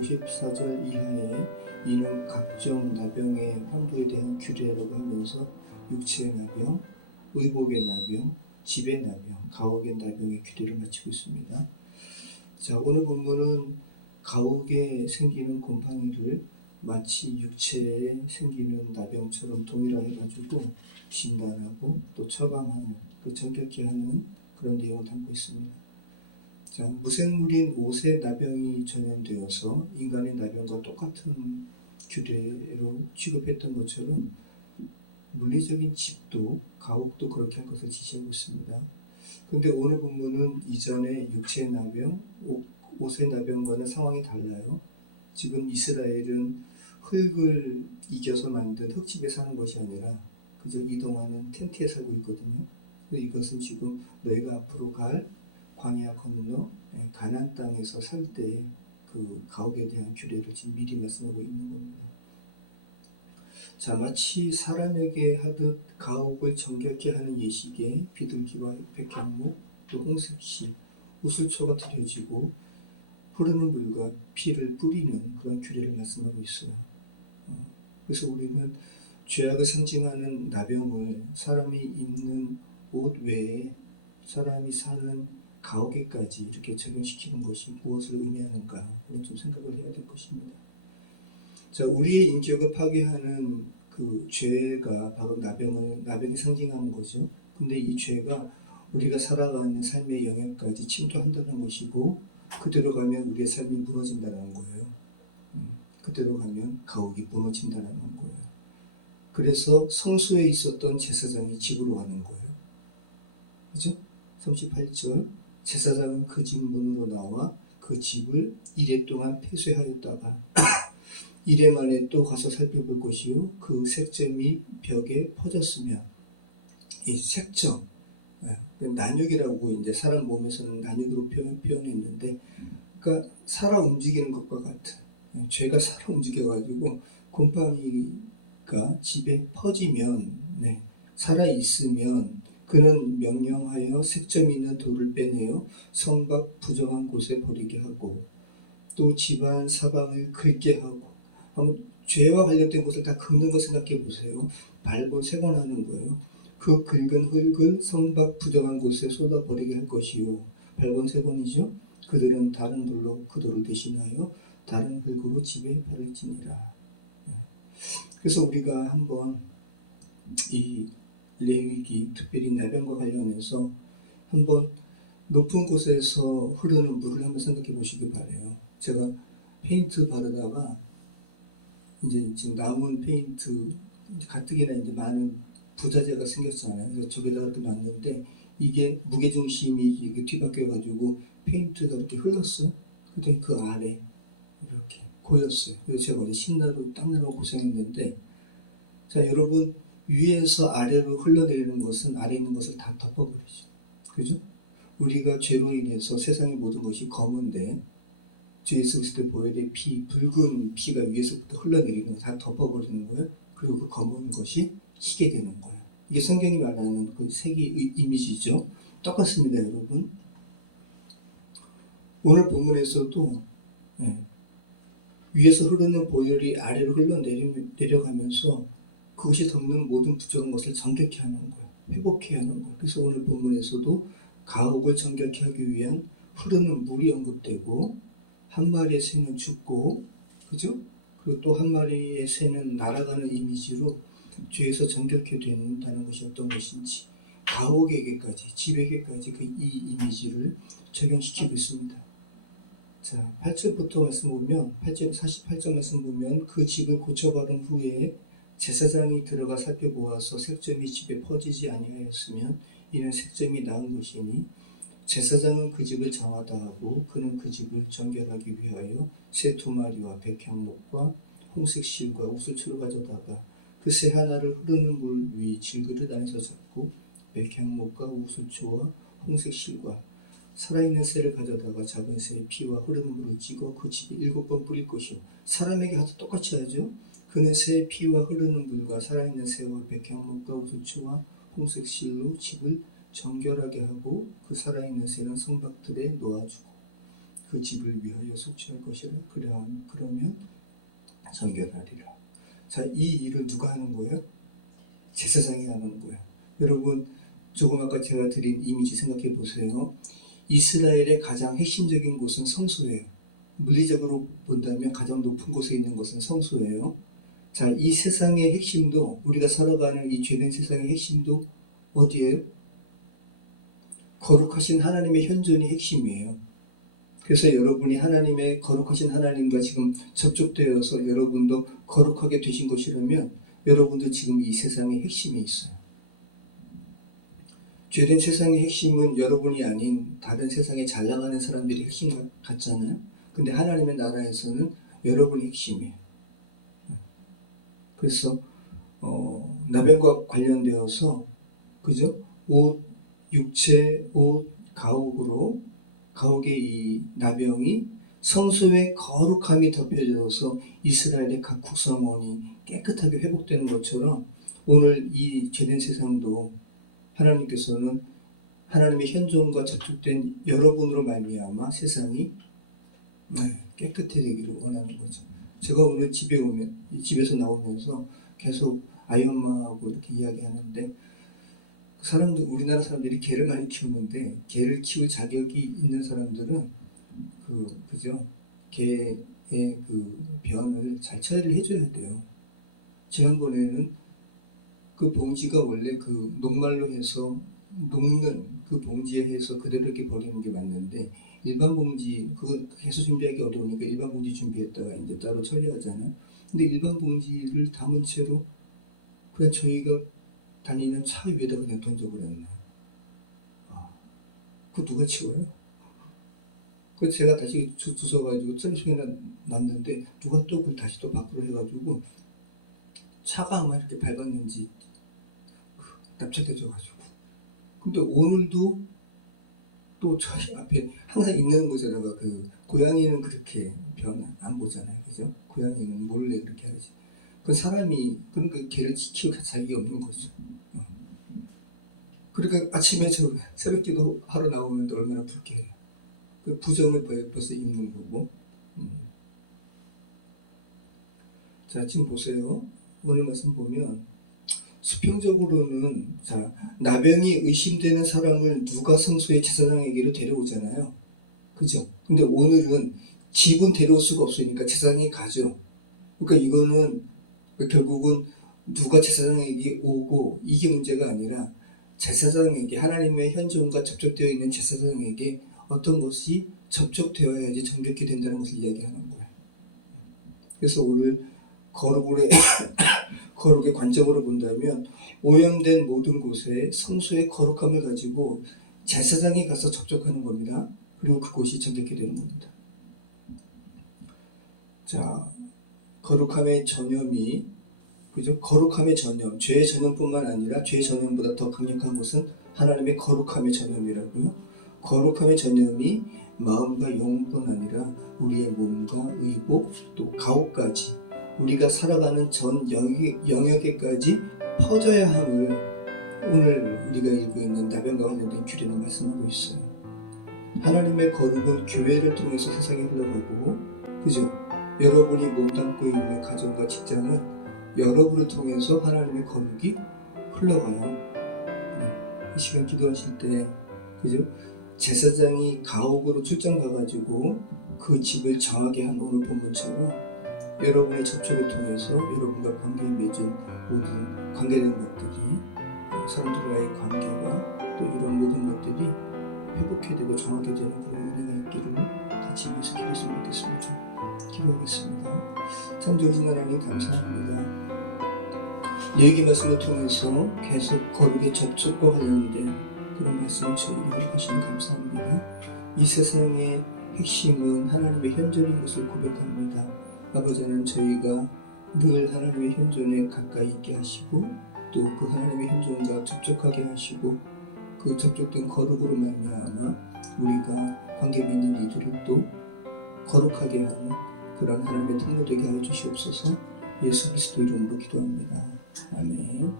54절 이하에 이는 각종 나병의 황도에 대한 규례라고 하면서 육체의 나병, 의복의 나병, 집의 나병, 가옥의 나병의 규례를 마치고 있습니다. 자, 오늘 본문은 가옥에 생기는 곰팡이를 마치 육체에 생기는 나병처럼 동일화해가지고 진단하고 또 처방하는, 정결케 하는 그런 내용을 담고 있습니다. 자, 무생물인 옷의 나병이 전염되어서 인간의 나병과 똑같은 규례로 취급했던 것처럼 물리적인 집도 가옥도 그렇게 할 것을 지시하고 있습니다. 그런데 오늘 본문은 이전에 육체의 나병, 옷의 나병과는 상황이 달라요. 지금 이스라엘은 흙을 이겨서 만든 흙집에 사는 것이 아니라 그저 이동하는 텐트에 살고 있거든요. 이것은 지금 너희가 앞으로 갈 광야 건너 가나안 땅에서 살 때 그 가옥에 대한 규례를 지금 미리 말씀하고 있는 겁니다. 자, 마치 사람에게 하듯 가옥을 정결케 하는 예식에 비둘기와 백향목, 또 홍색시, 우슬초가 드려지고 흐르는 물과 피를 뿌리는 그런 규례를 말씀하고 있어요. 그래서 우리는 죄악을 상징하는 나병을 사람이 입는 옷 외에 사람이 사는 가옥에까지 이렇게 적용시키는 것이 무엇을 의미하는가, 그런 좀 생각을 해야 될 것입니다. 자, 우리의 인격을 파괴하는 그 죄가 바로 나병이 상징하는 거죠. 근데 이 죄가 우리가 살아가는 삶의 영역까지 침투한다는 것이고, 그대로 가면 우리의 삶이 무너진다는 거예요. 그대로 가면 가옥이 무너진다는 거예요. 그래서 성소에 있었던 제사장이 집으로 가는 거예요. 그죠? 38절, 제사장은 그 집 문으로 나와 그 집을 이레 동안 폐쇄하였다가 이레 만에 또 가서 살펴볼 것이요, 그 색점이 벽에 퍼졌으면, 이 색점, 난육이라고 이제 사람 몸에서는 난육으로 표현했는데, 그러니까 살아 움직이는 것과 같은, 죄가 살아 움직여가지고 곰팡이가 집에 퍼지면, 살아 있으면 그는 명령하여 색점 있는 돌을 빼내어 성밖 부정한 곳에 버리게 하고, 또 집안 사방을 긁게 하고, 죄와 관련된 것을 다 긁는 거 생각해 보세요. 밟고 세곤하는 거예요. 그 긁은 흙을 성밖 부정한 곳에 쏟아 버리게 할 것이요, 밟은 세곤이죠. 그들은 다른 돌로 그 돌을 대신하여 다른 흙으로 집에 발을 지니라. 그래서 우리가 한번 이 레위기, 특별히 나병과 관련해서 한번 높은 곳에서 흐르는 물을 한번 생각해 보시기 바래요. 제가 페인트 바르다가 이제 지금 남은 페인트 가뜩이나 이제 많은 부자재가 생겼잖아요. 그래서 저기다가 이렇게 놨는데 이게 무게중심이 이게 뒤바뀌어가지고 페인트가 이렇게 흘렀어요. 그때 그 아래 이렇게 고였어요. 그래서 제가 어제 신나로 닦느라고 고생했는데, 자, 여러분, 위에서 아래로 흘러내리는 것은 아래 있는 것을 다 덮어버리죠. 그죠? 우리가 죄로 인해서 세상의 모든 것이 검은데 주 예수 그리스도의 보혈의 피, 붉은 피가 위에서부터 흘러내리는 거 다 덮어버리는 거예요. 그리고 그 검은 것이 희게 되는 거예요. 이게 성경이 말하는 그 색의 이미지죠. 똑같습니다, 여러분. 오늘 본문에서도 위에서 흐르는 보혈이 아래로 흘러내려가면서 그것이 덮는 모든 부정한 것을 정결케 하는 거예요. 회복케 하는 거예요. 그래서 오늘 본문에서도 가옥을 정결케 하기 위한 흐르는 물이 언급되고, 한 마리의 새는 죽고, 그죠? 그리고 또 한 마리의 새는 날아가는 이미지로 죄에서 정결케 된다는 것이 어떤 것인지, 가옥에게까지, 집에게까지 그 이 이미지를 적용시키고 있습니다. 자, 8절부터 말씀 보면, 48절 말씀 보면, 그 집을 고쳐바른 후에 제사장이 들어가 살펴보아서 색점이 집에 퍼지지 아니하였으면 이는 색점이 나은 것이니, 제사장은 그 집을 정하다 하고 그는 그 집을 정결하기 위하여 새 2마리와 백향목과 홍색 실과 우슬초를 가져다가 그 새 하나를 흐르는 물 위 질그릇 안에서 잡고 백향목과 우슬초와 홍색 실과 살아있는 새를 가져다가 작은 새의 피와 흐르는 물을 찍어 그 집에 7번 뿌릴 것이요. 사람에게 하도 똑같이 하죠. 그는 새의 피와 흐르는 물과 살아있는 새와 백향목과 우슬초와 홍색 실로 집을 정결하게 하고 그 살아있는 새는 성박들에 놓아주고 그 집을 위하여 속죄할 것이라. 그러면 정결하리라. 자, 이 일을 누가 하는 거예요? 제사장이 하는 거예요. 여러분, 조금 아까 제가 드린 이미지 생각해 보세요. 이스라엘의 가장 핵심적인 곳은 성소예요. 물리적으로 본다면 가장 높은 곳에 있는 것은 성소예요. 자, 이 세상의 핵심도, 우리가 살아가는 이 죄된 세상의 핵심도 어디예요? 거룩하신 하나님의 현존이 핵심이에요. 그래서 여러분이 하나님의 거룩하신 하나님과 지금 접촉되어서 여러분도 거룩하게 되신 것이라면 여러분도 지금 이 세상의 핵심에 있어요. 죄된 세상의 핵심은 여러분이 아닌 다른 세상에 잘 나가는 사람들이 핵심 같잖아요. 근데 하나님의 나라에서는 여러분이 핵심이에요. 그래서 나병과 관련되어서 그죠? 옷, 육체, 옷, 가옥의 이 나병이 성소의 거룩함이 덮여져서 이스라엘의 각 국성원이 깨끗하게 회복되는 것처럼 오늘 이 죄된 세상도 하나님께서는 하나님의 현존과 접촉된 여러분으로 말미암아 세상이 깨끗해지기를 원하는 거죠. 제가 오늘 집에서 나오면서 계속 아이 엄마하고 이렇게 이야기하는데 우리나라 사람들이 개를 많이 키우는데 개를 키울 자격이 있는 사람들은 그죠? 개의 그 변을 잘 처리를 해줘야 돼요. 지난번에는 그 봉지가 원래 그 녹말로 해서 녹는 그 봉지에 해서 그대로 이렇게 버리는 게 맞는데 일반 봉지 그거 해서 준비하기 어려우니까 일반 봉지 준비했다가 이제 따로 처리하잖아요. 근데 일반 봉지를 담은 채로 그냥 저희가 다니는 차 위에다 그냥 던져버렸네. 그거 누가 치워요? 그래서 제가 다시 주워가지고 썰소리가 났는데 누가 또 그걸 다시 또 밖으로 해가지고 차가 아마 이렇게 밟았는지 납작해져가지고. 근데 오늘도 또 저희 앞에 항상 있는 곳에다가 고양이는 그렇게 변 안 보잖아요. 그죠? 고양이는 몰래 그렇게 하지. 그 사람이 그러니까 개를 키울 자격이 없는 거죠. 그러니까 아침에 저 새벽기도 하러 나오면 얼마나 불쾌해요. 그 부정을 벌써 입는 거고. 자, 지금 보세요. 오늘 말씀 보면 수평적으로는 자, 나병이 의심되는 사람을 누가 성소의 제사장에게로 데려오잖아요. 그죠? 근데 오늘은 집은 데려올 수가 없으니까 제사장이 가죠. 그러니까 이거는 결국은 누가 제사장에게 오고 이게 문제가 아니라 제사장에게 하나님의 현존과 접촉되어 있는 제사장에게 어떤 것이 접촉되어야지 정결케 된다는 것을 이야기하는 거예요. 그래서 오늘 거룩의 관점으로 본다면 오염된 모든 곳에 성소의 거룩함을 가지고 제사장이 가서 접촉하는 겁니다. 그리고 그곳이 정결케 되는 겁니다. 자, 거룩함의 전염이 그죠? 거룩함의 전염, 죄의 전염뿐만 아니라 죄의 전염보다 더 강력한 것은 하나님의 거룩함의 전염이라고요. 거룩함의 전염이 마음과 영뿐 아니라 우리의 몸과 의복 또 가옥까지 우리가 살아가는 전 영역에까지 퍼져야 함을 오늘 우리가 읽고 있는 나병과 관련된 규례는 말씀하고 있어요. 하나님의 거룩은 교회를 통해서 세상에 흘러가고 그죠? 여러분이 몸담고 있는 가정과 직장은 여러분을 통해서 하나님의 거룩이 흘러가요. 이 시간 기도하실 때 그죠? 제사장이 가옥으로 출장 가가지고 그 집을 정하게 한 오늘 본문처럼 여러분의 접촉을 통해서 여러분과 관계 맺은 모든 관계된 것들이 사람들과의 관계가 또 이런 모든 것들이 회복해 되고 정하게 되는 그런 은혜가 있기를 같이 위해서 기도했으면 좋겠습니다. 기도하겠습니다. 참 좋으신 하나님 감사합니다. 여기 말씀을 통해서 계속 거룩의 접촉과 관련된 그런 말씀을 저희에게 하시니 감사합니다. 이 세상의 핵심은 하나님의 현존인 것을 고백합니다. 아버지 하나님 저희가 늘 하나님의 현존에 가까이 있게 하시고 또 그 하나님의 현존과 접촉하게 하시고 그 접촉된 거룩으로 말미암아 우리가 관계 맺는 이들을 또 거룩하게 하는 그런 하나님의 통로 되게 하여 주시옵소서. 예수 그리스도 이름으로 기도합니다. 아멘.